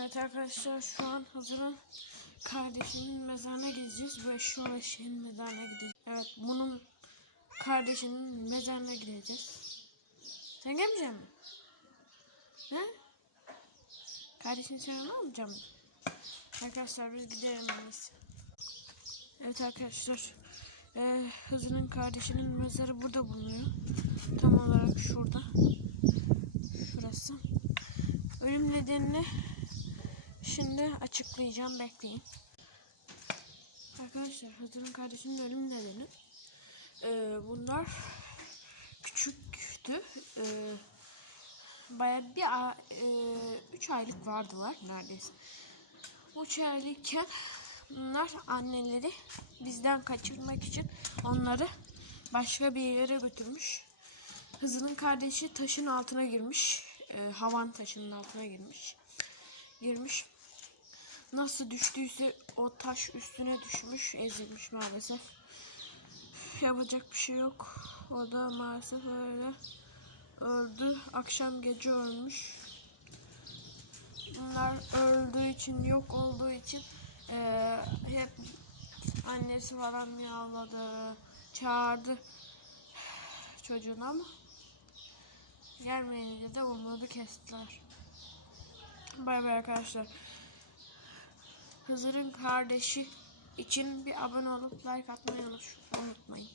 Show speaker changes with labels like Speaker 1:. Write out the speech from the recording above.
Speaker 1: Evet arkadaşlar şu an Hızır'ın kardeşinin mezarına gideceğiz. Bu eşyalı şeyin mezarına gideceğiz. Evet bunun kardeşinin mezarına gideceğiz. Sen gelmeyecek misin? He? Kardeşini sen almayacak mısın? Arkadaşlar biz gidelim iyisi. Evet arkadaşlar. Ee, Hızır'ın kardeşinin mezarı burada bulunuyor. Tam olarak şurada. Şurası. Ölüm nedenini şimdi açıklayacağım. Bekleyin. Arkadaşlar Hızır'ın kardeşinin ölüm nedeni ee, bunlar küçüktü. Ee, bayağı bir e, üç aylık vardılar neredeyse. Üç aylıkken bunlar anneleri bizden kaçırmak için onları başka bir yere götürmüş. Hızının kardeşi taşın altına girmiş. E, havan taşının altına girmiş. Girmiş. Nasıl düştüyse o taş üstüne düşmüş, ezilmiş maalesef. Yapacak bir şey yok. O da maalesef öyle öldü. Akşam gece ölmüş. Bunlar öldüğü için, yok olduğu için eee, hep annesi falan miyavladı, çağırdı çocuğunu ama gelmeyince de umudu kestiler. Bay bay arkadaşlar. Hızır'ın kardeşi için bir abone olup like atmayı unut- unutmayın.